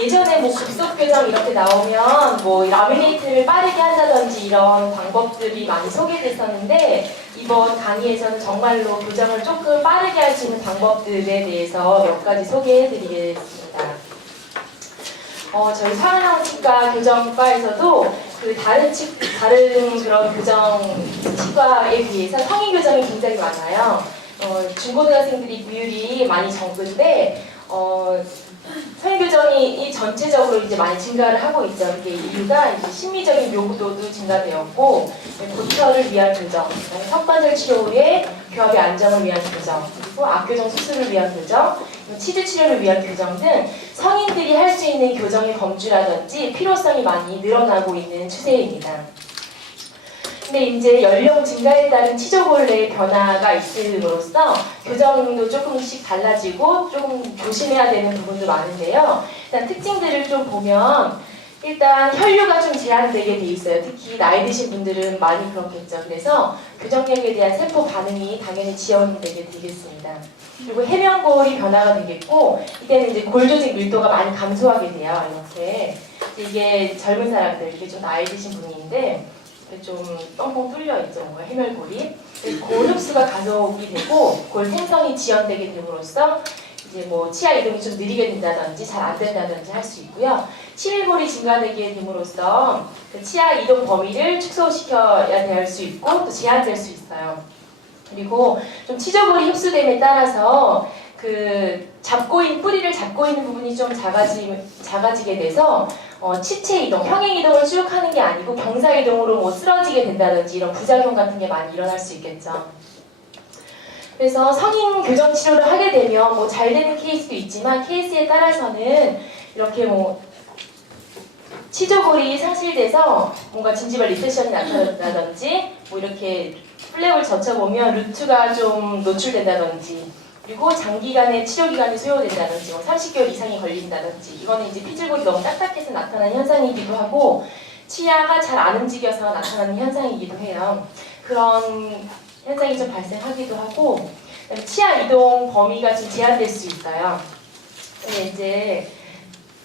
예전에 뭐 급속 교정 이렇게 나오면 뭐 라미네이트를 빠르게 한다든지 이런 방법들이 많이 소개됐었는데 이번 강의에서는 정말로 교정을 조금 빠르게 할 수 있는 방법들에 대해서 몇 가지 소개해드리겠습니다. 저희 사랑치과 교정과에서도 그 다른 그런 교정 치과에 비해서 성인 교정이 굉장히 많아요. 중고등학생들이 비율이 많이 적은데 성인 교정이 전체적으로 이제 많이 증가를 하고 있죠. 이게 이유가 이제 심리적인 요구도도 증가되었고, 고철을 위한 교정, 턱관절 치료 후에 교합의 안정을 위한 교정, 그리고 악교정 수술을 위한 교정, 치주 치료를 위한 교정 등 성인들이 할 수 있는 교정의 범주라든지 필요성이 많이 늘어나고 있는 추세입니다. 근데 이제 연령 증가에 따른 치조골레의 변화가 있음으로써 교정도 조금씩 달라지고 조금 조심해야 되는 부분도 많은데요. 일단 특징들을 좀 보면 일단 혈류가 좀 제한되게 돼 있어요. 특히 나이 드신 분들은 많이 그렇겠죠. 그래서 교정력에 대한 세포 반응이 당연히 지연되게 되겠습니다. 그리고 해면골이 변화가 되겠고 이때는 이제 골 조직 밀도가 많이 감소하게 돼요. 이렇게 이게 젊은 사람들, 이게 좀 나이 드신 분인데 좀 뻥뻥 뚫려 있죠. 뭔가 해면골이. 골 흡수가 가속이 되고 골 생성이 지연되게 됨으로써 이제 뭐 치아 이동이 좀 느리게 된다든지 잘 안 된다든지 할 수 있고요. 치밀골이 증가되게 됨으로써 그 치아 이동 범위를 축소시켜야 될 수 있고 또 제한될 수 있어요. 그리고 좀 치조골이 흡수됨에 따라서 그 뿌리를 잡고 있는 부분이 좀 작아지게 돼서 치체 이동, 평행 이동을 쭉 하는 게 아니고 경사 이동으로 뭐 쓰러지게 된다든지 이런 부작용 같은 게 많이 일어날 수 있겠죠. 그래서 성인 교정 치료를 하게 되면 뭐 잘 되는 케이스도 있지만 케이스에 따라서는 이렇게 뭐 치조골이 상실돼서 뭔가 진지발 리세션이 나타난다든지 뭐 이렇게 플랩을 젖혀보면 루트가 좀 노출된다든지 그리고 장기간의 치료기간이 소요된다든지 뭐 30개월 이상이 걸린다든지 이거는 이제 피질골이 너무 딱딱해서 나타나는 현상이기도 하고 치아가 잘 안 움직여서 나타나는 현상이기도 해요. 그런 현상이 좀 발생하기도 하고 치아 이동 범위가 좀 제한될 수 있어요. 이제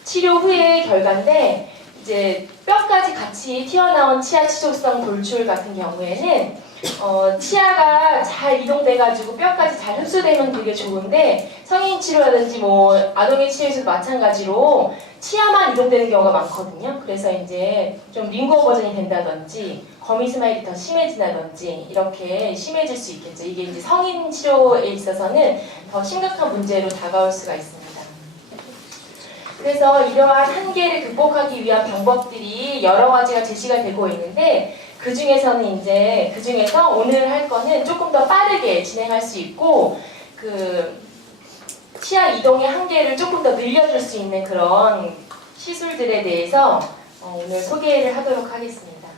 치료 후의 결과인데 이제 뼈까지 같이 튀어나온 치아 치조성 돌출 같은 경우에는 치아가 잘 이동돼가지고 뼈까지 잘 흡수되면 되게 좋은데 성인 치료라든지 뭐 아동의 치료에서도 마찬가지로 치아만 이동되는 경우가 많거든요. 그래서 이제 좀 링거 버전이 된다든지 거미 스마일이 더 심해진다든지 이렇게 심해질 수 있겠죠. 이게 이제 성인 치료에 있어서는 더 심각한 문제로 다가올 수가 있습니다. 그래서 이러한 한계를 극복하기 위한 방법들이 여러 가지가 제시가 되고 있는데 그 중에서 오늘 할 거는 조금 더 빠르게 진행할 수 있고 그 치아 이동의 한계를 조금 더 늘려줄 수 있는 그런 시술들에 대해서 오늘 소개를 하도록 하겠습니다.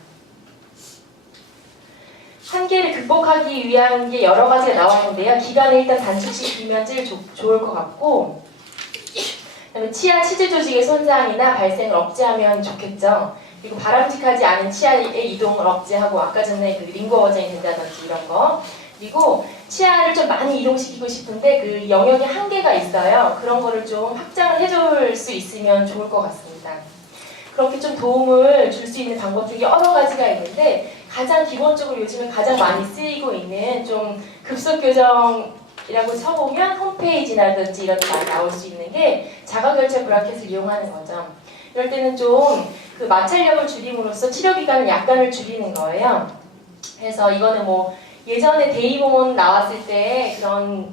한계를 극복하기 위한 게 여러 가지가 나왔는데요. 기간을 일단 단축시키면 제일 좋을 것 같고 그다음에 치아 치주 조직의 손상이나 발생을 억제하면 좋겠죠. 그리고 바람직하지 않은 치아의 이동을 억제하고 아까 전에 그 링거 버전이 된다든지 이런 거 그리고 치아를 좀 많이 이동시키고 싶은데 그 영역에 한계가 있어요. 그런 거를 좀 확장을 해줄 수 있으면 좋을 것 같습니다. 그렇게 좀 도움을 줄 수 있는 방법 중에 여러 가지가 있는데 가장 기본적으로 요즘에 가장 많이 쓰이고 있는 좀 급속 교정이라고 쳐보면 홈페이지라든지 이런 데 많이 나올 수 있는 게 자가결절 브라켓을 이용하는 거죠. 이럴 때는 좀 그 마찰력을 줄임으로써 치료기간을 약간을 줄이는 거예요. 그래서 이거는 뭐 예전에 데이몬 나왔을 때 그런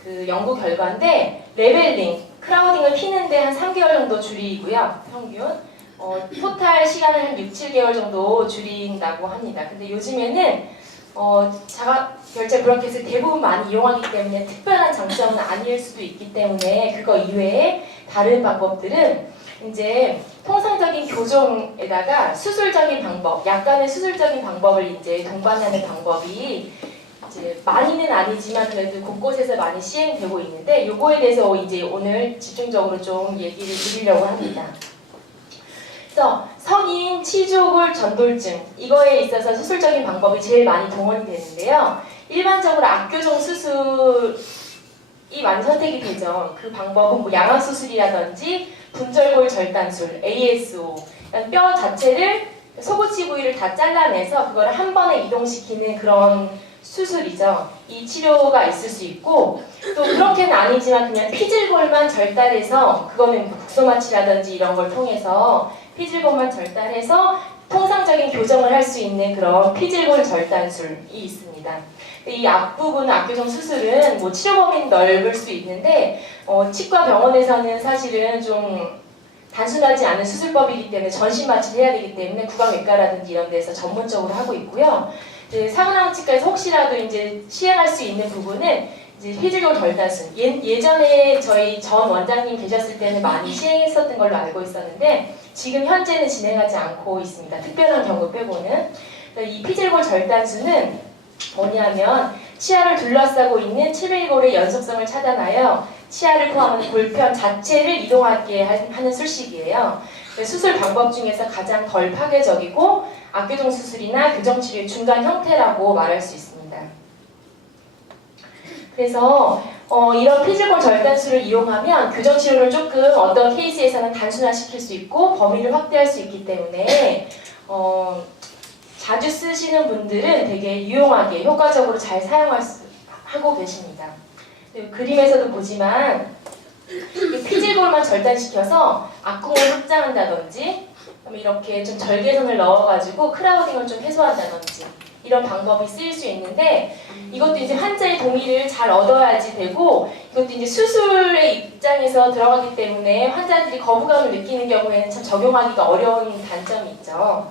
그 연구 결과인데 레벨링, 크라우딩을 피는데 한 3개월 정도 줄이고요. 평균. 토탈 시간을 한 6, 7개월 정도 줄인다고 합니다. 근데 요즘에는 자가결절 브라켓을 대부분 많이 이용하기 때문에 특별한 장점은 아닐 수도 있기 때문에 그거 이외에 다른 방법들은 이제 통상적인 교정에다가 수술적인 방법, 약간의 수술적인 방법을 이제 동반하는 방법이 이제 많이는 아니지만 그래도 곳곳에서 많이 시행되고 있는데 요거에 대해서 이제 오늘 집중적으로 좀 얘기를 드리려고 합니다. 그래서 성인 치조골 전돌증 이거에 있어서 수술적인 방법이 제일 많이 동원이 되는데요. 일반적으로 악교정 수술을 많이 선택이 되죠. 그 방법은 뭐 양악수술이라든지 분절골 절단술, ASO, 뼈 자체를 소구치 부위를 다 잘라내서 그걸 한 번에 이동시키는 그런 수술이죠. 이 치료가 있을 수 있고 또 그렇게는 아니지만 그냥 피질골만 절단해서 그거는 국소마취라든지 이런 걸 통해서 피질골만 절단해서 통상적인 교정을 할 수 있는 그런 피질골 절단술이 있습니다. 이 앞부분 앞교정 수술은 뭐 치료 범위는 넓을 수 있는데 치과 병원에서는 사실은 좀 단순하지 않은 수술법이기 때문에 전신 마취를 해야 되기 때문에 구강외과라든지 이런 데서 전문적으로 하고 있고요. 이제 사근왕 치과에서 혹시라도 이제 시행할 수 있는 부분은 이제 피질골 절단술. 예전에 저희 전 원장님 계셨을 때는 많이 시행했었던 걸로 알고 있었는데 지금 현재는 진행하지 않고 있습니다. 특별한 경우 빼고는. 이 피질골 절단술은 뭐냐면 치아를 둘러싸고 있는 칠밀골의 연속성을 차단하여 치아를 포함한 골편 자체를 이동하게 하는 술식이에요. 수술 방법 중에서 가장 덜 파괴적이고 악교정 수술이나 교정치료의 중간 형태라고 말할 수 있습니다. 그래서 이런 피질골 절단술을 이용하면 교정치료를 조금 어떤 케이스에서는 단순화시킬 수 있고 범위를 확대할 수 있기 때문에 자주 쓰시는 분들은 되게 유용하게 효과적으로 잘 하고 계십니다. 그림에서도 보지만 피질골만 절단시켜서 앞구멍을 확장한다든지 이렇게 좀 절개선을 넣어가지고 크라우딩을 좀 해소한다든지 이런 방법이 쓰일 수 있는데 이것도 이제 환자의 동의를 잘 얻어야지 되고 이것도 이제 수술의 입장에서 들어가기 때문에 환자들이 거부감을 느끼는 경우에는 참 적용하기가 어려운 단점이 있죠.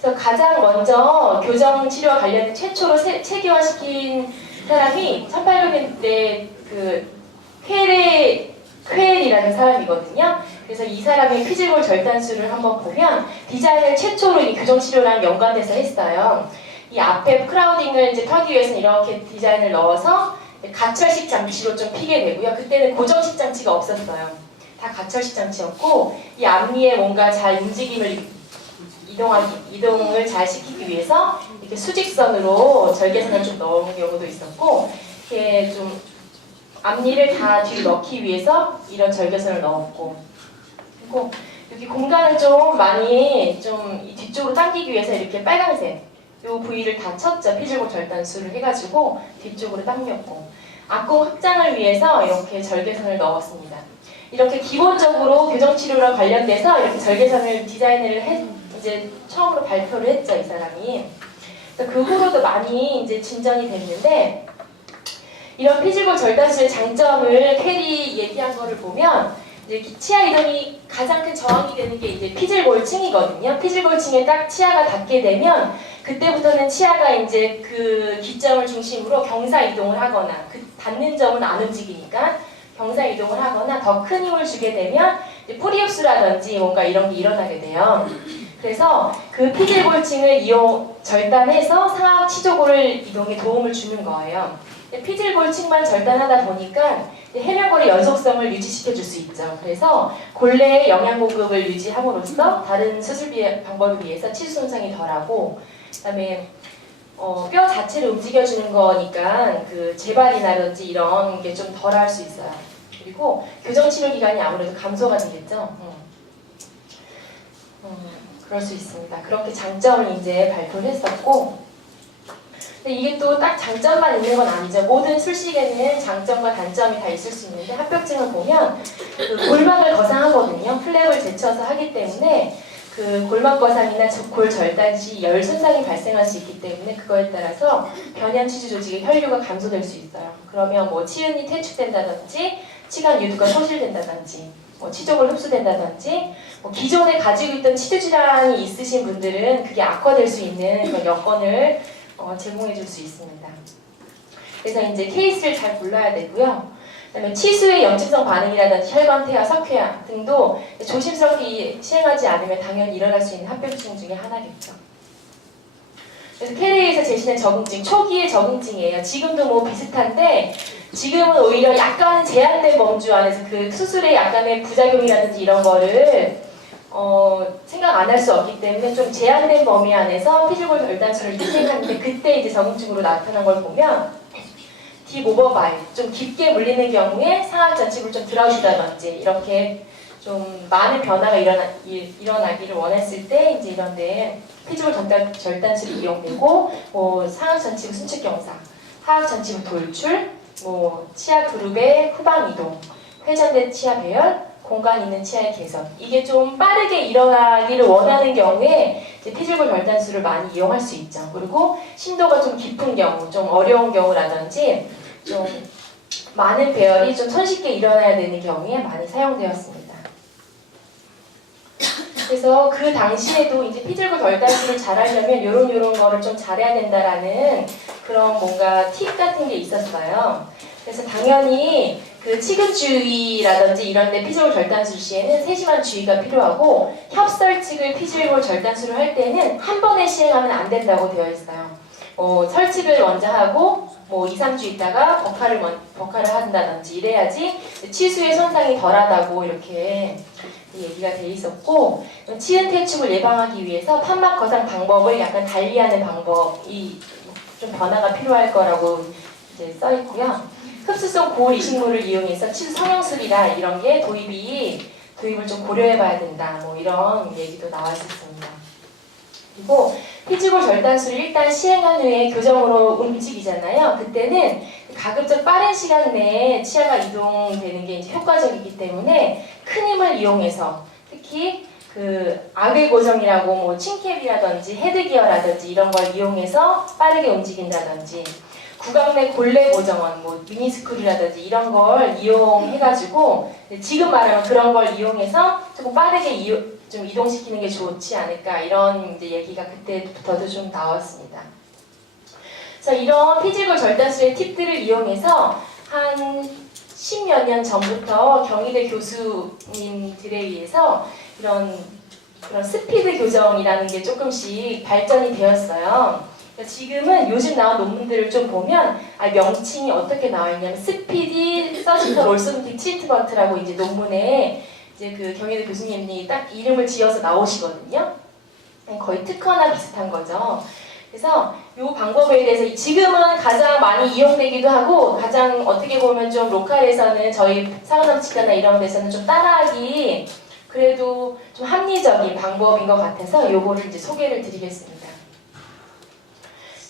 그래서 가장 먼저 교정 치료와 관련된 최초로 체계화시킨 사람이 1800년대 그 퀘렐이라는 사람이거든요. 그래서 이 사람의 피질골 절단술을 한번 보면 디자인을 최초로 이 교정 치료랑 연관돼서 했어요. 이 앞에 크라우딩을 이제 펴기 위해서는 이렇게 디자인을 넣어서 가철식 장치로 좀 피게 되고요. 그때는 고정식 장치가 없었어요. 다 가철식 장치였고 이 앞니에 뭔가 잘 움직임을 이동을 잘 시키기 위해서 이렇게 수직선으로 절개선을 좀 넣은 경우도 있었고 이렇게 좀 앞니를 다 뒤로 넣기 위해서 이런 절개선을 넣었고 그리고 여기 공간을 좀 많이 좀 뒤쪽으로 당기기 위해서 이렇게 빨간색 이 부위를 다 쳤죠. 피질골 절단술을 해가지고 뒤쪽으로 당겼고 앞공 확장을 위해서 이렇게 절개선을 넣었습니다. 이렇게 기본적으로 교정치료랑 관련돼서 이렇게 절개선을 디자인을 이제 처음으로 발표를 했죠, 이 사람이. 그래서 그 후로도 많이 이제 진전이 됐는데 이런 피질골 절단술의 장점을 캐리 얘기한 거를 보면 이제 치아 이동이 가장 큰 저항이 되는 게 이제 피질골층이거든요. 피질골층에 딱 치아가 닿게 되면 그때부터는 치아가 이제 그 기점을 중심으로 경사 이동을 하거나 그 닿는 점은 안 움직이니까 경사 이동을 하거나 더 큰 힘을 주게 되면 포리흡수라든지 뭔가 이런 게 일어나게 돼요. 그래서 그 피질골층을 절단해서 상악 치조골을 이동에 도움을 주는 거예요. 피질골층만 절단하다 보니까 해면골의 연속성을 유지시켜 줄 수 있죠. 그래서 골내의 영양 공급을 유지함으로써 다른 수술 방법에 비해서 치주 손상이 덜하고 그다음에 뼈 자체를 움직여주는 거니까 그 재발이라든지 이런 게 좀 덜할 수 있어요. 그리고 교정 치료 기간이 아무래도 감소가 되겠죠. 그럴 수 있습니다. 그렇게 장점을 이제 발표를 했었고, 근데 이게 또 딱 장점만 있는 건 아니죠. 모든 술식에는 장점과 단점이 다 있을 수 있는데 합병증을 보면 그 골막을 거상하거든요. 플랩을 제쳐서 하기 때문에 그 골막 거상이나 골 절단 시 열 손상이 발생할 수 있기 때문에 그거에 따라서 변형 치주 조직의 혈류가 감소될 수 있어요. 그러면 뭐 치은이 퇴축된다든지 치관 유두가 소실된다든지 치족을 흡수된다든지 기존에 가지고 있던 치주 질환이 있으신 분들은 그게 악화될 수 있는 그런 여건을 제공해 줄 수 있습니다. 그래서 이제 케이스를 잘 골라야 되고요. 그다음에 치수의 염증성 반응이라든지 혈관퇴화, 석회화 등도 조심스럽게 시행하지 않으면 당연히 일어날 수 있는 합병증 중에 하나겠죠. 그래서 캐리에서 제시된 적응증, 초기의 적응증이에요. 지금도 뭐 비슷한데 지금은 오히려 약간 제한된 범주 안에서 그 수술의 약간의 부작용이라든지 이런 거를 생각 안 할 수 없기 때문에 좀 제한된 범위 안에서 피질골 절단술을 시행하는데 그때 이제 적응증으로 나타난 걸 보면 딥오버바이, 좀 깊게 물리는 경우에 상악 전칩을 좀 들어준다든지 이렇게 좀 많은 변화가 일어나기를 원했을 때 이제 이런데 피지컬 절단술이 이용되고 뭐 상악 전칩 순측 경사, 하악 전칩 돌출, 뭐 치아 그룹의 후방 이동, 회전된 치아 배열, 공간 있는 치아의 개선. 이게 좀 빠르게 일어나기를 원하는 경우에 이제 피지컬 절단술을 많이 이용할 수 있죠. 그리고 심도가 좀 깊은 경우, 좀 어려운 경우라든지 좀 많은 배열이 좀 손쉽게 일어나야 되는 경우에 많이 사용되었습니다. 그래서 그 당시에도 이제 피지컬 절단술을 잘하려면 요런 거를 좀 잘해야 된다라는 그런 뭔가 팁 같은 게 있었어요. 그래서 당연히 그 치근주의라든지 이런 데 피지컬 절단술 시에는 세심한 주의가 필요하고 협설칙을 피지컬 절단술을 할 때는 한 번에 시행하면 안 된다고 되어 있어요. 설칙을 먼저 하고 뭐 2, 3주 있다가 버카를 한다든지 이래야지 치수의 손상이 덜하다고 이렇게 얘기가 돼 있었고 치은 퇴축을 예방하기 위해서 판막 거상 방법을 약간 달리하는 방법이 좀 변화가 필요할 거라고 이제 써 있고요. 흡수성 고올 이식물을 이용해서 치수 성형술이라 이런 게 도입을 좀 고려해봐야 된다. 뭐 이런 얘기도 나와 있었습니다. 그리고 피지컬 절단술을 일단 시행한 후에 교정으로 움직이잖아요. 그때는 가급적 빠른 시간 내에 치아가 이동되는 게 이제 효과적이기 때문에 큰 힘을 이용해서 특히 그 악의 고정이라고 뭐 칭캡이라든지 헤드기어라든지 이런 걸 이용해서 빠르게 움직인다든지 구강 내 골래 고정원, 뭐 미니스크류라든지 이런 걸 이용해가지고 지금 말하면 그런 걸 이용해서 조금 빠르게 좀 이동시키는 게 좋지 않을까 이런 이제 얘기가 그때부터도 좀 나왔습니다. 그래서 이런 피지컬 절단술의 팁들을 이용해서 한 10여 년 전부터 경희대 교수님들에 의해서 그런 스피드 교정이라는 게 조금씩 발전이 되었어요. 지금은 요즘 나온 논문들을 좀 보면 명칭이 어떻게 나와 있냐면 스피디 서지컬 올소틱 트리트먼트라고 이제 논문에 이제 그 경희대 교수님이 딱 이름을 지어서 나오시거든요. 거의 특허나 비슷한 거죠. 그래서 이 방법에 대해서 지금은 가장 많이 이용되기도 하고 가장 어떻게 보면 좀 로컬에서는 저희 사관학치과나 이런 데서는 좀 따라하기 그래도 좀 합리적인 방법인 것 같아서 요거를 이제 소개를 드리겠습니다.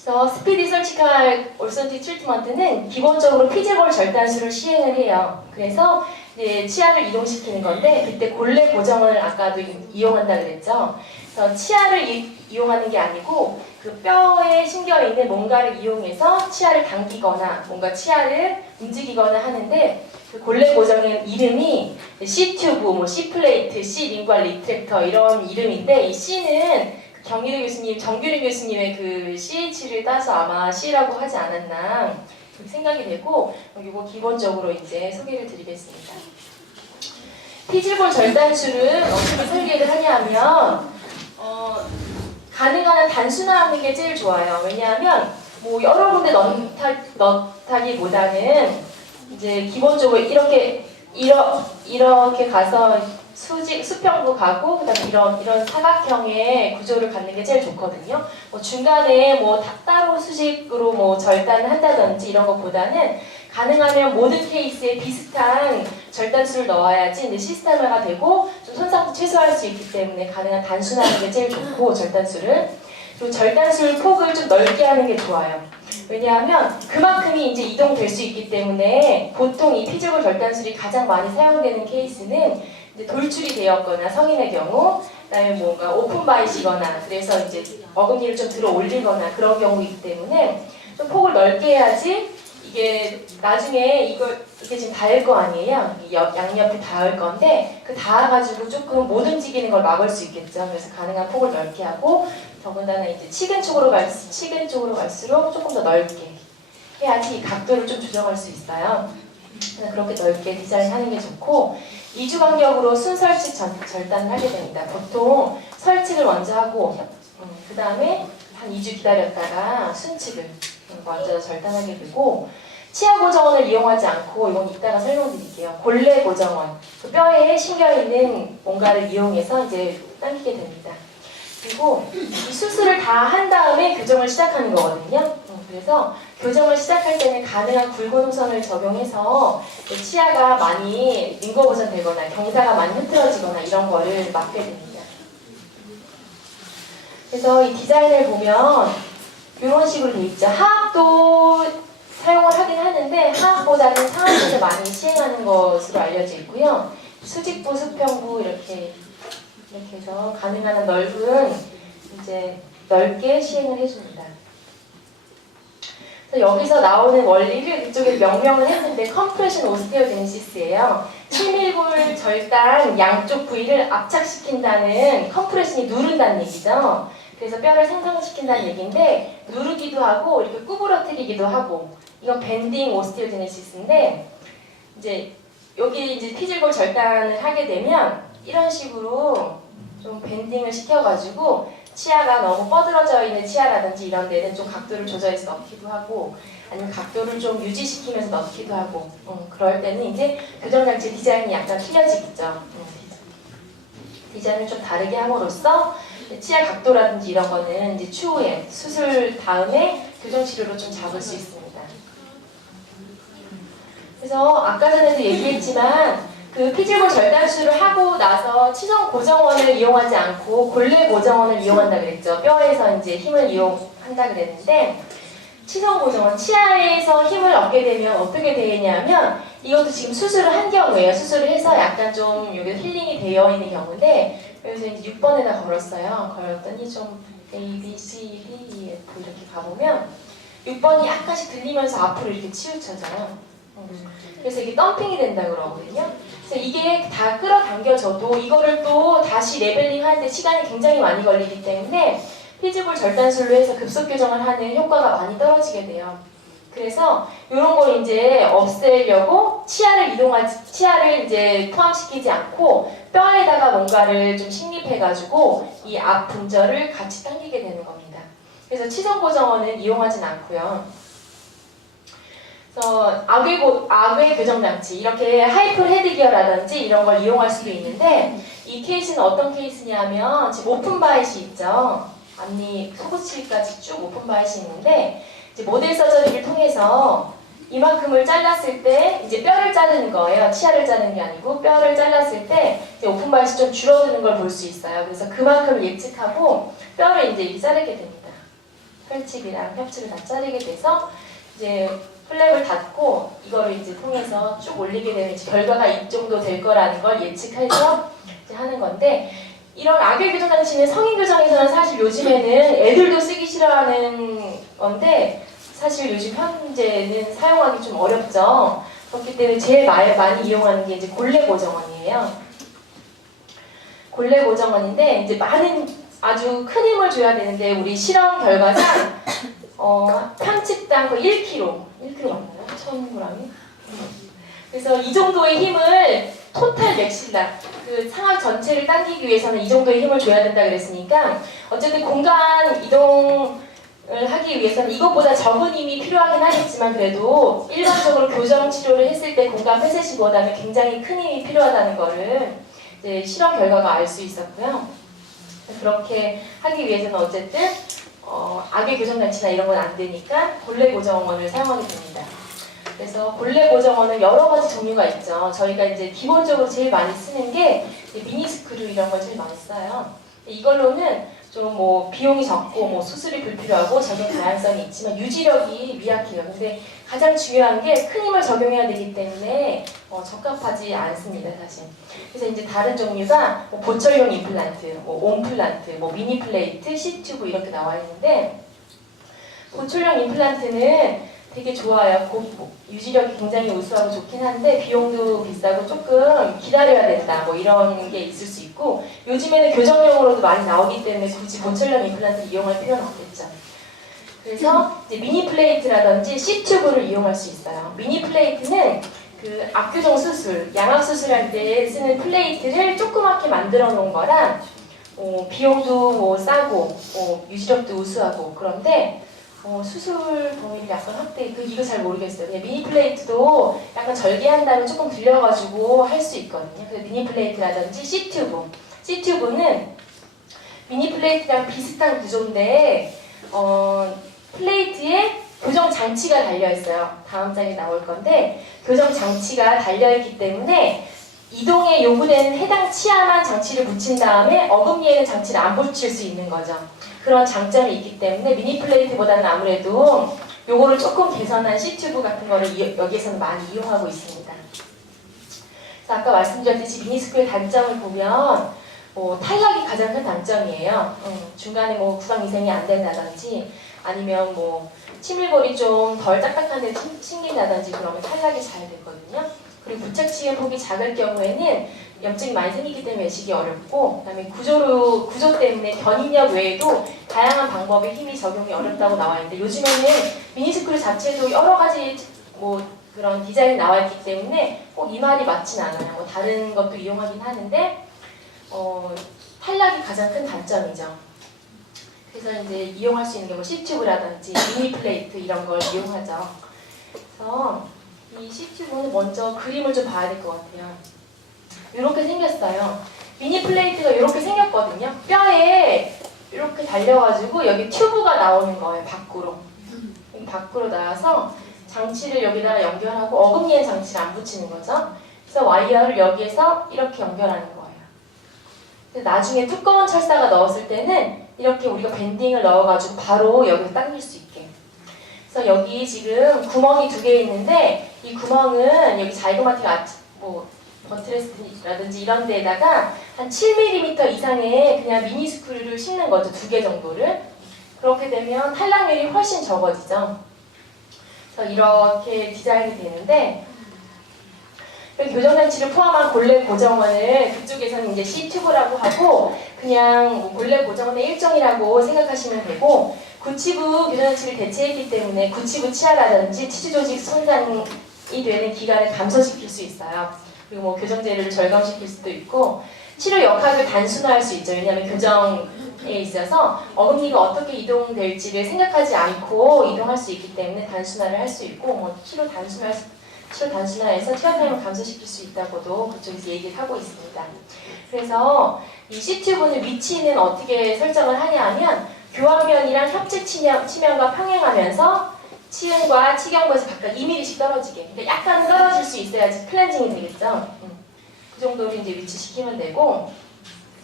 그래서 스피디 서지컬 올소틱 트리트먼트는 기본적으로 피지컬 절단술을 시행을 해요. 그래서 이제 치아를 이동시키는 건데 그때 골래 고정을 아까도 이용한다 그랬죠. 그래서 치아를 이용하는 게 아니고 그 뼈에 심겨 있는 뭔가를 이용해서 치아를 당기거나 뭔가 치아를 움직이거나 하는데 그 골래 고정의 이름이 C-튜브, 뭐 C-플레이트, C-링구얼 리트랙터 이런 이름인데 이 C는 경희대 교수님, 정규린 교수님의 그 CH를 따서 아마 C라고 하지 않았나 생각이 되고 이거 기본적으로 이제 소개를 드리겠습니다. 피지컬 절단술은 어떻게 설계를 하냐면 가능한 한 단순화하는 게 제일 좋아요. 왜냐하면 뭐 여러 군데 넣다기보다는 이제 기본적으로 이렇게 가서 수평도 가고 그다음에 이런 사각형의 구조를 갖는 게 제일 좋거든요. 뭐 중간에 뭐 따로 수직으로 뭐 절단을 한다든지 이런 것보다는 가능하면 모든 케이스에 비슷한 절단술을 넣어야지 이제 시스템화가 되고 좀 손상도 최소화할 수 있기 때문에 가능한 단순화하는 게 제일 좋고 절단술을 그리고 절단술 폭을 좀 넓게 하는 게 좋아요. 왜냐하면 그만큼이 이제 이동될 수 있기 때문에 보통 이 피지컬 절단술이 가장 많이 사용되는 케이스는 이제 돌출이 되었거나 성인의 경우, 그다음에 뭔가 오픈바이시거나 그래서 이제 어금니를 좀 들어 올리거나 그런 경우이기 때문에 좀 폭을 넓게 해야지 이게 나중에 이게 지금 닿을 거 아니에요. 양옆에 닿을 건데 그 닿아가지고 조금 못 움직이는 걸 막을 수 있겠죠. 그래서 가능한 폭을 넓게 하고 더군다나 이제 치근 쪽으로 갈수록 조금 더 넓게 해야지 각도를 좀 조정할 수 있어요. 그렇게 넓게 디자인하는 게 좋고 2주 간격으로 순설칙 절단을 하게 됩니다. 보통 설칙을 먼저 하고 그 다음에 한 2주 기다렸다가 순칙을 먼저 절단하게 되고 치아 고정원을 이용하지 않고 이건 이따가 설명드릴게요. 골래 고정원, 그 뼈에 심겨있는 뭔가를 이용해서 이제 당기게 됩니다. 그리고 이 수술을 다 한 다음에 교정을 시작하는 거거든요. 그래서 교정을 시작할 때는 가능한 굵은 호선을 적용해서 치아가 많이 링거보전되거나 경사가 많이 흐트러지거나 이런 거를 막게 됩니다. 그래서 이 디자인을 보면 이런 식으로 돼 있죠. 하악도 사용을 하긴 하는데 하악보다는 상악을 많이 시행하는 것으로 알려져 있고요. 수직부, 수평부 이렇게 해서 가능한 한 넓은 이제 넓게 시행을 해줍니다. 그래서 여기서 나오는 원리를 이쪽에 명명을 했는데 컴프레션 오스테오제네시스예요. 실밀골 절단 양쪽 부위를 압착시킨다는 컴프레션이 누른다는 얘기죠. 그래서 뼈를 생성시킨다는 얘기인데 누르기도 하고 이렇게 구부러뜨리기도 하고 이건 밴딩 오스테오제네시스인데 이제 여기 이제 피질골 절단을 하게 되면 이런 식으로 좀 밴딩을 시켜가지고 치아가 너무 뻗어져 있는 치아라든지 이런 데는 좀 각도를 조절해서 넣기도 하고 아니면 각도를 좀 유지시키면서 넣기도 하고 그럴 때는 이제 교정장치 디자인이 약간 틀려지겠죠. 디자인을 좀 다르게 함으로써 치아 각도라든지 이런 거는 이제 추후에 수술 다음에 교정 치료로 좀 잡을 수 있습니다. 그래서 아까 전에도 얘기했지만 그 피질골 절단술을 하고 나서 치성 고정원을 이용하지 않고 골래 고정원을 이용한다 그랬죠. 뼈에서 이제 힘을 이용한다 그랬는데 치성 고정원, 치아에서 힘을 얻게 되면 어떻게 되냐면 이것도 지금 수술을 한 경우예요. 수술을 해서 약간 좀 여기 힐링이 되어 있는 경우인데 그래서 이제 6번에다 걸었어요. 걸었더니 좀 A, B, C, D, E, F 이렇게 가보면 6번이 약간씩 들리면서 앞으로 이렇게 치우쳐져요. 그래서 이게 덤핑이 된다 그러거든요. 그래서 이게 다 끌어당겨져도 이거를 또 다시 레벨링 할 때 시간이 굉장히 많이 걸리기 때문에 피지골 절단술로 해서 급속 교정을 하는 효과가 많이 떨어지게 돼요. 그래서 이런 걸 이제 없애려고 치아를 이제 포함시키지 않고 뼈에다가 뭔가를 좀 식립해가지고 이 앞 분절을 같이 당기게 되는 겁니다. 그래서 치성 고정원은 이용하진 않고요. 그래서 악외 교정장치 이렇게 하이플 헤드기어라든지 이런 걸 이용할 수도 있는데 이 케이스는 어떤 케이스냐면 지금 오픈 바이시 있죠. 앞니 속옷치기까지 쭉 오픈 바이시 있는데 이제 모델 서저리를 통해서 이만큼을 잘랐을 때 이제 뼈를 자르는 거예요. 치아를 자르는 게 아니고 뼈를 잘랐을 때 이제 오픈 바이시 좀 줄어드는 걸 볼 수 있어요. 그래서 그만큼을 예측하고 뼈를 이제 이렇게 자르게 됩니다. 펼치기랑 협치를 다 자르게 돼서 이제 플랩을 닫고 이거를 이제 통해서 쭉 올리게 되면 이제 결과가 이 정도 될 거라는 걸 예측해서 이제 하는 건데 이런 악외 교정 장치는 성인 교정에서는 사실 요즘에는 애들도 쓰기 싫어하는 건데 사실 요즘 현재는 사용하기 좀 어렵죠. 그렇기 때문에 제일 많이 이용하는 게 이제 골래 고정원이에요. 골래 고정원인데 이제 많은 아주 큰 힘을 줘야 되는데 우리 실험 결과상 편집당 거의 1kg 맞나요? 1000g이? 그래서 이 정도의 힘을 토탈 맥실라 그 상악 전체를 당기기 위해서는 이 정도의 힘을 줘야 된다 그랬으니까 어쨌든 공간 이동을 하기 위해서는 이것보다 적은 힘이 필요하긴 하겠지만 그래도 일반적으로 교정 치료를 했을 때 공간 폐쇄심보다는 굉장히 큰 힘이 필요하다는 거를 이제 실험 결과가 알 수 있었고요. 그렇게 하기 위해서는 어쨌든 악외 교정장치나 이런 건 안 되니까 골래 고정원을 사용하게 됩니다. 그래서 골래 고정원은 여러 가지 종류가 있죠. 저희가 이제 기본적으로 제일 많이 쓰는 게 미니스크류 이런 걸 제일 많이 써요. 이걸로는 좀 뭐 비용이 적고 뭐 수술이 불필요하고 적용 다양성이 있지만 유지력이 미약해요. 근데 가장 중요한 게 큰 힘을 적용해야 되기 때문에 적합하지 않습니다, 사실. 그래서 이제 다른 종류가 뭐 보철용 임플란트, 뭐 온플란트, 뭐 미니 플레이트, C튜브 이렇게 나와 있는데 보철용 임플란트는 되게 좋아요. 유지력이 굉장히 우수하고 좋긴 한데 비용도 비싸고 조금 기다려야 된다 뭐 이런 게 있을 수 있고 요즘에는 교정용으로도 많이 나오기 때문에 굳이 보철용 임플란트를 이용할 필요는 없겠죠. 그래서 이제 미니 플레이트라든지 C튜브를 이용할 수 있어요. 미니 플레이트는 그 압교정 수술, 양악 수술할 때 쓰는 플레이트를 조그맣게 만들어 놓은 거랑 비용도 뭐 싸고 유지력도 우수하고 그런데 수술 범위를 약간 확대, 이거 잘 모르겠어요. 그냥 미니 플레이트도 약간 절개한 다음에 조금 들려가지고 할 수 있거든요. 그래서 미니 플레이트라든지 C튜브. C튜브는 미니 플레이트랑 비슷한 구조인데, 플레이트에 교정 장치가 달려있어요. 다음 장에 나올 건데 교정 장치가 달려있기 때문에 이동에 요구되는 해당 치아만 장치를 붙인 다음에 어금니에는 장치를 안 붙일 수 있는 거죠. 그런 장점이 있기 때문에 미니 플레이트보다는 아무래도 요거를 조금 개선한 C튜브 같은 거를 여기에서는 많이 이용하고 있습니다. 그래서 아까 말씀드렸듯이 미니스쿨의 단점을 보면 탈락이 가장 큰 단점이에요. 중간에 구강위생이 안 된다든지 아니면 치밀골이 좀 덜 딱딱한 데 생긴다든지 그러면 탈락이 잘 되거든요. 그리고 부착치의 폭이 작을 경우에는 염증이 많이 생기기 때문에 외식이 어렵고, 그다음에 구조 때문에 견인력 외에도 다양한 방법의 힘이 적용이 어렵다고 나와 있는데, 요즘에는 미니스크류 자체도 여러 가지 그런 디자인이 나와 있기 때문에 꼭 이 말이 맞진 않아요. 다른 것도 이용하긴 하는데 탈락이 가장 큰 단점이죠. 그래서 이제 이용할 수 있는 게 C튜브라든지 미니 플레이트 이런 걸 이용하죠. 그래서 이 C튜브는 먼저 그림을 좀 봐야 될 것 같아요. 이렇게 생겼어요. 미니 플레이트가 이렇게 생겼거든요. 뼈에 이렇게 달려가지고 여기 튜브가 나오는 거예요. 밖으로. 여기 밖으로 나와서 장치를 여기다가 연결하고 어금니에 장치를 안 붙이는 거죠. 그래서 와이어를 여기에서 이렇게 연결하는 거예요. 그래서 나중에 두꺼운 철사가 넣었을 때는 이렇게 우리가 밴딩을 넣어가지고 바로 여기서 당길 수 있게. 그래서 여기 지금 구멍이 2개 있는데 이 구멍은 여기 자이고마틱 버트레스라든지 이런 데에다가 한 7mm 이상의 그냥 미니 스크류를 싣는 거죠. 2개 정도를. 그렇게 되면 탈락률이 훨씬 적어지죠. 그래서 이렇게 디자인이 되는데 교정장치를 포함한 골래 고정원을 그쪽에서는 이제 C튜브라고 하고 그냥 골래 고정원의 일종이라고 생각하시면 되고, 구치부 교정장치를 대체했기 때문에 구치부 치아라든지 치주 조직 손상이 되는 기간을 감소시킬 수 있어요. 그리고 교정재료를 절감시킬 수도 있고 치료 역학을 단순화할 수 있죠. 왜냐하면 교정에 있어서 어금니가 어떻게 이동될지를 생각하지 않고 이동할 수 있기 때문에 단순화를 할 수 있고 치료 단순화해서 치료 타임을 감소시킬 수 있다고도 그쪽에서 얘기를 하고 있습니다. 그래서 이 C튜브는 위치는 어떻게 설정을 하냐 하면 교환면이랑 협체 치면과 평행하면서 치은과 치경부에서 각각 2mm씩 떨어지게. 근데 약간 떨어질 수 있어야지 클렌징이 되겠죠. 그 정도로 이제 위치시키면 되고,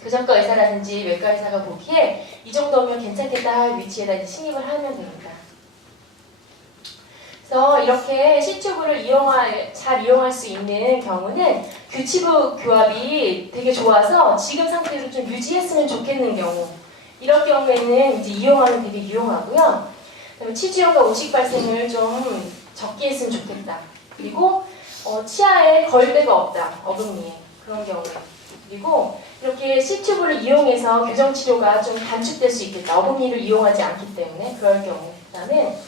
교정과 의사라든지 외과 의사가 보기에 이 정도면 괜찮겠다 할 위치에다 이제 침입을 하면 됩니다. 그래서 이렇게 C튜브를 잘 이용할 수 있는 경우는 규치부 교합이 되게 좋아서 지금 상태로 좀 유지했으면 좋겠는 경우, 이런 경우에는 이제 이용하면 되게 유용하고요. 치주염과 음식 발생을 좀 적게 했으면 좋겠다. 그리고 치아에 걸 데가 없다. 어금니에. 그런 경우에. 그리고 이렇게 C튜브를 이용해서 교정치료가 좀 단축될 수 있겠다. 어금니를 이용하지 않기 때문에 그럴 경우. 그다음에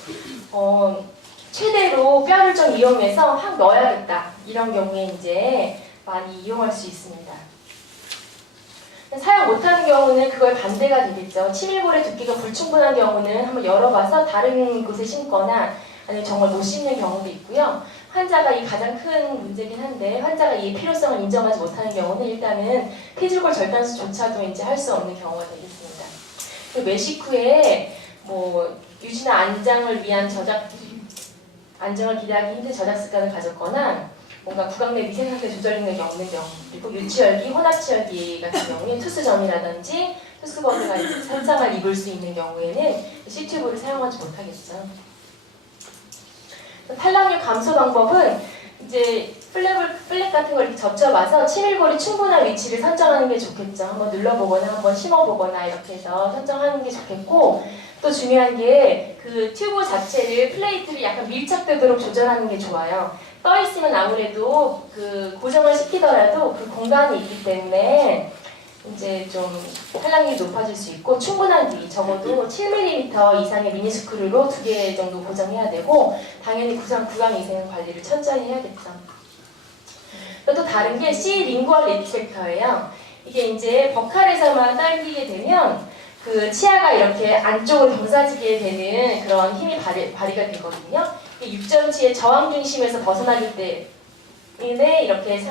최대로 뼈를 좀 이용해서 확 넣어야겠다. 이런 경우에 이제 많이 이용할 수 있습니다. 사용 못하는 경우는 그거에 반대가 되겠죠. 치밀골의 두께가 불충분한 경우는 한번 열어봐서 다른 곳에 심거나 아니면 정말 못 심는 경우도 있고요. 환자가 이 가장 큰 문제긴 한데 환자가 이 필요성을 인정하지 못하는 경우는 일단은 피줄골 절단수조차도 이제 할 수 없는 경우가 되겠습니다. 그리고 외식 후에 유지나 안정을 기대하기 힘든 저작 습관을 가졌거나 뭔가 구강 내 위생 상태 조절 능력이 없는 경우, 그리고 유치열기, 혼합치열기 같은 경우에 투스점이라든지 투스버드가 손상을 입을 수 있는 경우에는 C튜브를 사용하지 못하겠죠. 탈락률 감소 방법은 이제 플랫 같은 걸 이렇게 접쳐봐서 치밀골이 충분한 위치를 선정하는 게 좋겠죠. 한번 눌러보거나 한번 심어보거나 이렇게 해서 선정하는 게 좋겠고, 또 중요한 게 그 튜브 자체를 플레이트를 약간 밀착되도록 조절하는 게 좋아요. 떠 있으면 아무래도 그 고정을 시키더라도 그 공간이 있기 때문에 이제 좀 탈락률이 높아질 수 있고, 충분한 길이 적어도 7mm 이상의 미니 스크류로 2개 정도 고정해야 되고, 당연히 구강 위생 관리를 천천히 해야겠죠. 또 다른 게 C 링구얼 리트랙터예요. 이게 이제 버칼에서만 당기게 되면 그 치아가 이렇게 안쪽으로 경사지게 되는 그런 힘이 발휘가 되거든요. 6점치의 저항 중심에서 벗어나기 때문에 이렇게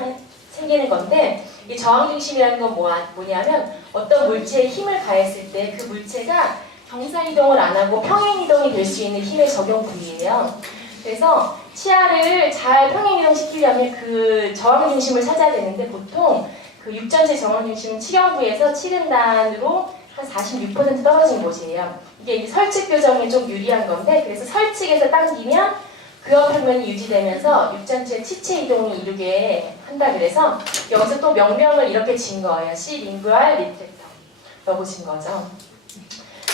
생기는 건데, 이 저항 중심이라는 건 뭐냐면 어떤 물체에 힘을 가했을 때 그 물체가 경사 이동을 안 하고 평행 이동이 될 수 있는 힘의 적용 부위예요. 그래서 치아를 잘 평행 이동시키려면 그 저항 중심을 찾아야 되는데 보통 그 육전체 저항 중심은 치경부에서 7음단으로 한 46% 떨어진 곳이에요. 이게 이제 설측 교정에 좀 유리한 건데 그래서 설측에서 당기면 교합 표면이 유지되면서 육전체 치체 이동이 이루게 한다 그래서 여기서 또 명명을 이렇게 진 거예요. C 링구알 리트랙터 라고 진 거죠.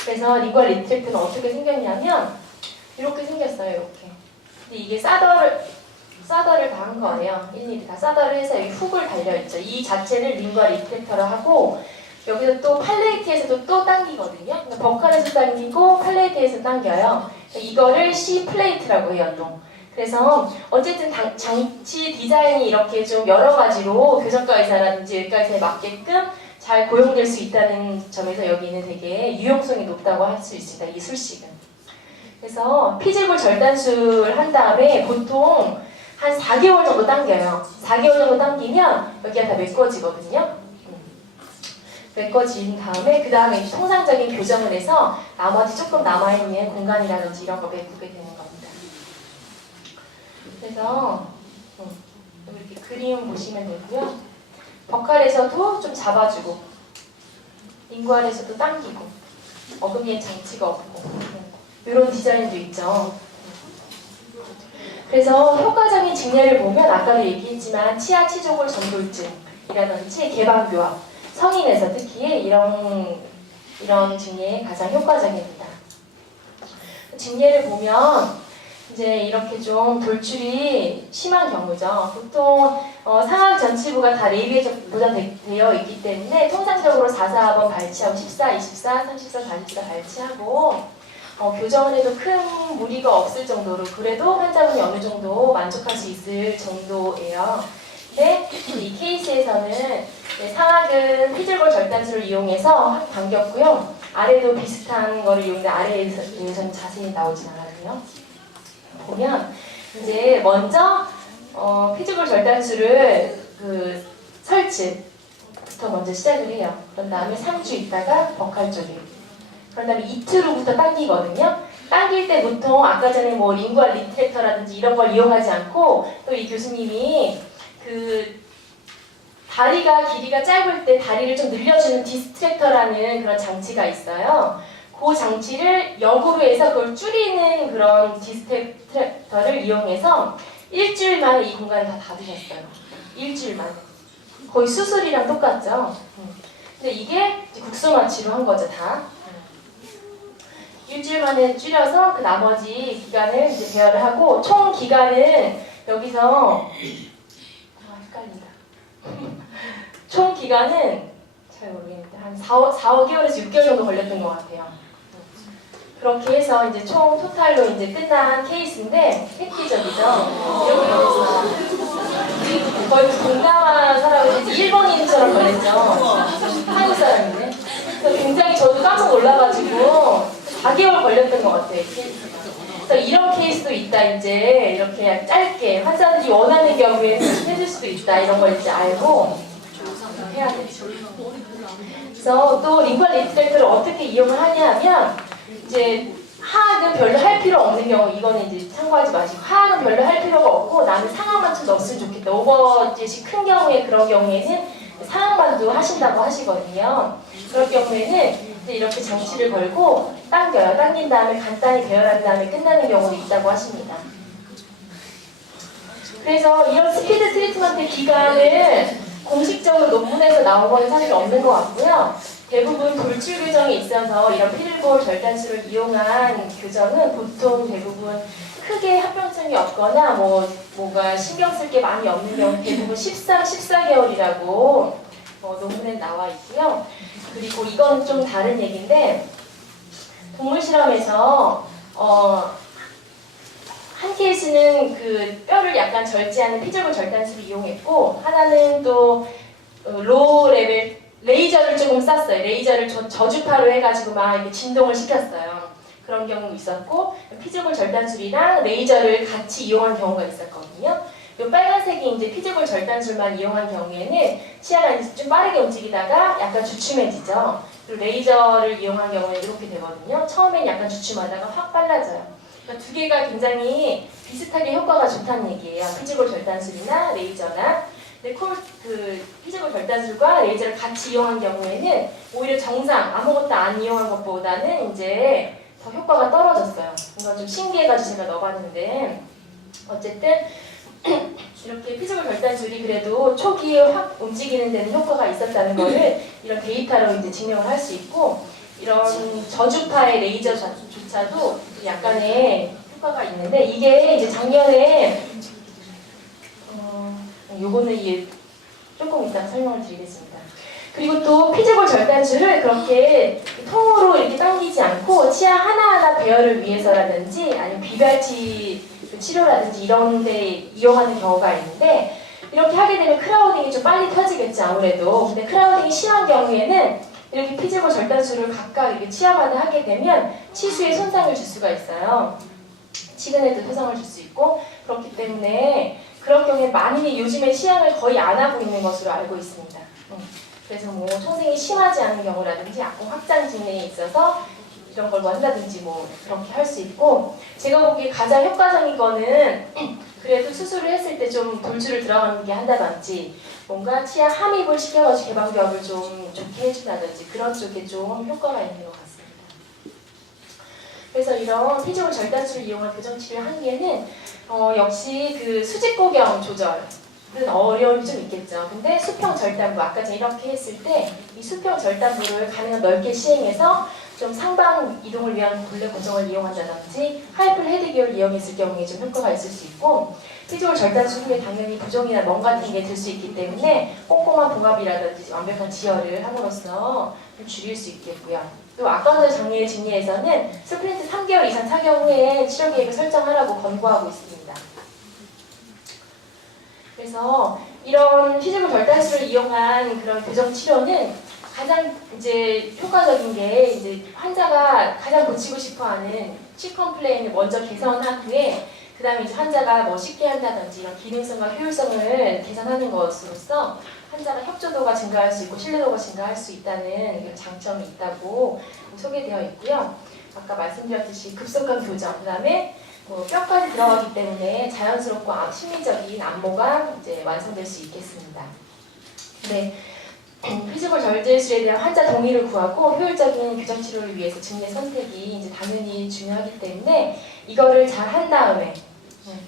그래서 링구알 리트랙터는 어떻게 생겼냐면 이렇게 생겼어요. 이렇게. 근데 이게 사더를 다 한 거예요. 일일이 다 사더를 해서 여기 훅을 달려있죠. 이 자체를 링구알 리트랙터로 하고 여기서 또 팔레이트에서도 또 당기거든요. 그러니까 버칼에서 당기고 팔레이트에서 당겨요. 이거를 C 플레이트라고 해요. 또. 그래서 어쨌든 장치 디자인이 이렇게 좀 여러 가지로 교정과 의사라든지 외과 의사에 맞게끔 잘 고용될 수 있다는 점에서 여기는 되게 유용성이 높다고 할 수 있습니다. 이 술식은. 그래서 피지골 절단술 한 다음에 보통 한 4개월 정도 당겨요. 4개월 정도 당기면 여기가 다 메꿔지거든요. 메꿔진 다음에 그 다음에 통상적인 교정을 해서 나머지 조금 남아있는 공간이라든지 이런 거 메꾸게 되는 겁니다. 그래서 이렇게 그림 보시면 되고요. 버칼에서도 좀 잡아주고 링구알에서도 당기고 어금니에 장치가 없고 이런 디자인도 있죠. 그래서 효과적인 직례를 보면 아까도 얘기했지만 치아 치조골 전돌증이라든지 개방교합 성인에서 특히 이런 직례에 가장 효과적입니다. 직례를 보면 이제 이렇게 좀 돌출이 심한 경우죠. 보통 상악 전치부가 다 레이비에 보장되어 있기 때문에 통상적으로 4, 4번 발치하고 14, 24, 34, 44 발치하고 교정을 해도 큰 무리가 없을 정도로 그래도 환자분이 어느 정도 만족할 수 있을 정도예요. 근데 이 케이스에서는 상악은 피질골 절단술을 이용해서 확 당겼고요. 아래도 비슷한 거를 이용해 아래에서는 자세히 나오진 않았고요. 보면 이제 먼저 피질골 절단술을 설치부터 먼저 시작을 해요. 그런 다음에 3주 있다가 버칼 쪽에 그런 다음에 이틀 후부터 당기거든요. 당길 때 보통 아까 전에 뭐 링구알 리트랙터라든지 이런 걸 이용하지 않고 또 이 교수님이 그 다리가 길이가 짧을 때 다리를 좀 늘려주는 디스트랙터라는 그런 장치가 있어요. 그 장치를 역으로 해서 그걸 줄이는 그런 디스트랙터를 이용해서 일주일 만에 이 공간을 다 닫으셨어요. 일주일 만에. 거의 수술이랑 똑같죠. 근데 이게 국소마취로 한 거죠, 다. 일주일 만에 줄여서 그 나머지 기간을 이제 배열을 하고 총 기간은 여기서 헷갈린다. 총 기간은 잘 모르겠는데 한 4, 5개월에서 6개월 정도 걸렸던 것 같아요. 그렇게 해서 이제 총 토탈로 이제 끝난 케이스인데 획기적이죠. 이렇게 걸렸어요. 거의 동남아 사람이 일본인처럼 걸렸죠. 한국 사람인데. 그래서 굉장히 저도 깜짝 놀라가지고 4개월 걸렸던 것 같아요. 케이스가. 그래서 이런 케이스도 있다. 이제 이렇게 짧게 환자들이 원하는 경우에 해줄 수도 있다. 이런 걸 이제 알고 해야 되죠. 그래서 또 링구알 리트랙터를 어떻게 이용을 하냐 하면 이제 하악은 별로 할 필요 없는 경우 이거는 이제 참고하지 마시고 하악은 별로 할 필요가 없고 나는 상악만 좀 넣었으면 좋겠다. 오버젯이 큰 경우에 그런 경우에는 상악만도 하신다고 하시거든요. 그럴 경우에는 이제 이렇게 장치를 걸고 당겨요. 당긴 다음에 간단히 배열한 다음에 끝나는 경우도 있다고 하십니다. 그래서 이런 스피드 트리트먼트 기간을 공식적으로 논문에서 나온 건 사실 없는 것 같고요. 대부분 돌출 교정이 있어서 이런 피질골 절단술을 이용한 교정은 보통 대부분 크게 합병증이 없거나 뭐가 신경 쓸 게 많이 없는 경우 대부분 13, 14개월이라고 논문에 나와 있고요. 그리고 이건 좀 다른 얘기인데 동물 실험에서 한 케이스는 그 뼈를 약간 절제하는 피질골 절단술을 이용했고 하나는 또 로우 레벨 레이저를 조금 쐈어요. 레이저를 저주파로 해가지고 막 이렇게 진동을 시켰어요. 그런 경우 있었고 피지골 절단술이랑 레이저를 같이 이용한 경우가 있었거든요. 이 빨간색이 이제 피지골 절단술만 이용한 경우에는 치아가 이제 좀 빠르게 움직이다가 약간 주춤해지죠. 그리고 레이저를 이용한 경우에는 이렇게 되거든요. 처음엔 약간 주춤하다가 확 빨라져요. 그러니까 두 개가 굉장히 비슷하게 효과가 좋다는 얘기예요. 피지골 절단술이나 레이저나. 근데 피지골 절단술과 레이저를 같이 이용한 경우에는 오히려 정상 아무것도 안 이용한 것보다는 이제 더 효과가 떨어졌어요. 이건 좀 신기해가지고 제가 넣어봤는데 어쨌든 이렇게 피지골 절단술이 그래도 초기에 확 움직이는 데는 효과가 있었다는 거를 이런 데이터로 이제 증명을 할 수 있고 이런 저주파의 레이저조차도 약간의 효과가 있는데 이게 이제 작년에 요거는 이게 조금 이따가 설명을 드리겠습니다. 그리고 또 피지골 절단술을 그렇게 통으로 이렇게 당기지 않고 치아 하나하나 배열을 위해서라든지 아니면 비발치 치료라든지 이런 데 이용하는 경우가 있는데 이렇게 하게 되면 크라우딩이 좀 빨리 터지겠죠 아무래도. 근데 크라우딩이 심한 경우에는 이렇게 피지골 절단술을 각각 이렇게 치아마다 하게 되면 치수에 손상을 줄 수가 있어요. 치근에도 손상을 줄 수 있고 그렇기 때문에 그런 경우에 만인이 요즘에 치약을 거의 안 하고 있는 것으로 알고 있습니다. 그래서 뭐 총생이 심하지 않은 경우라든지 악공 확장 진행에 있어서 이런 걸 뭐 한다든지 뭐 그렇게 할 수 있고 제가 보기에 가장 효과적인 거는 그래도 수술을 했을 때 좀 돌출을 들어가는 게 한다든지 뭔가 치아 함입을 시켜가지고 개방벽을 좀 좋게 해준다든지 그런 쪽에 좀 효과가 있는 것 같습니다. 그래서 이런 피지골 절단술을 이용한 교정치료 한계는 역시 그 수직고경 조절은 어려움이 좀 있겠죠. 근데 수평 절단부, 아까 제가 이렇게 했을 때 이 수평 절단부를 가능한 넓게 시행해서 좀 상방 이동을 위한 굴레 고정을 이용한다든지 하이플 헤드기어를 이용했을 경우에 좀 효과가 있을 수 있고 피지골 절단술 후에 당연히 부종이나 멍 같은 게 들 수 있기 때문에 꼼꼼한 봉합이라든지 완벽한 지혈을 함으로써 좀 줄일 수 있겠고요. 또 악관절 장애의 진리에서는 스프린트 3개월 이상 착용 후에 치료 계획을 설정하라고 권고하고 있습니다. 그래서 이런 피지골 절단술을 이용한 그런 교정 치료는 가장 이제 효과적인 게 이제 환자가 가장 고치고 싶어하는 치 컴플레인을 먼저 개선한 후에 그 다음에 이제 환자가 뭐 쉽게 한다든지 이런 기능성과 효율성을 개선하는 것으로써 환자가 협조도가 증가할 수 있고 신뢰도가 증가할 수 있다는 장점이 있다고 소개되어 있고요. 아까 말씀드렸듯이 급속한 교정, 그 다음에 뭐 뼈까지 들어가기 때문에 자연스럽고 심리적인 안보가 이제 완성될 수 있겠습니다. 네. 피지골 절제술에 대한 환자 동의를 구하고 효율적인 교정 치료를 위해서 증례 선택이 이제 당연히 중요하기 때문에 이거를 잘 한 다음에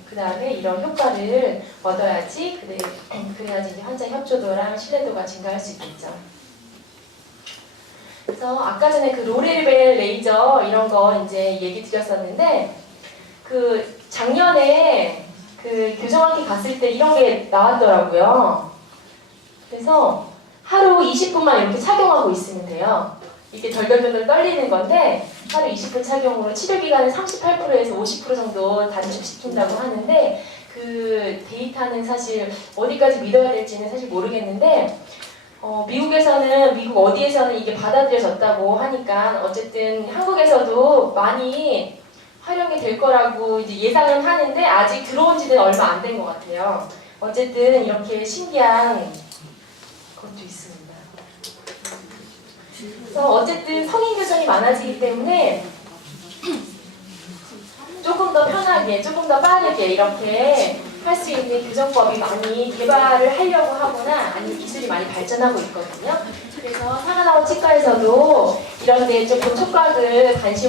그 다음에 이런 효과를 얻어야지 그래야지 이제 환자 협조도랑 신뢰도가 증가할 수 있겠죠. 그래서 아까 전에 그 로레벨 레이저 이런 거 이제 얘기 드렸었는데 그 작년에 그 교정학회 갔을 때 이런 게 나왔더라고요. 그래서 하루 20분만 이렇게 착용하고 있으면 돼요. 이렇게 덜덜덜 떨리는 건데 하루 20분 착용으로 치료 기간을 38%에서 50% 정도 단축시킨다고 하는데 그 데이터는 사실 어디까지 믿어야 될지는 사실 모르겠는데 미국 어디에서는 이게 받아들여졌다고 하니까 어쨌든 한국에서도 많이 활용이 될 거라고 이제 예상은 하는데 아직 들어온 지는 얼마 안 된 것 같아요. 어쨌든 이렇게 신기한 것도 있습니다. 그래서 어쨌든 성인 교정이 많아지기 때문에 조금 더 편하게, 조금 더 빠르게 이렇게 할 수 있는 교정법이 많이 개발을 하려고 하거나 아니면 기술이 많이 발전하고 있거든요. 그래서 사과나무 치과에서도 이런 데 좀 촉각을 관심을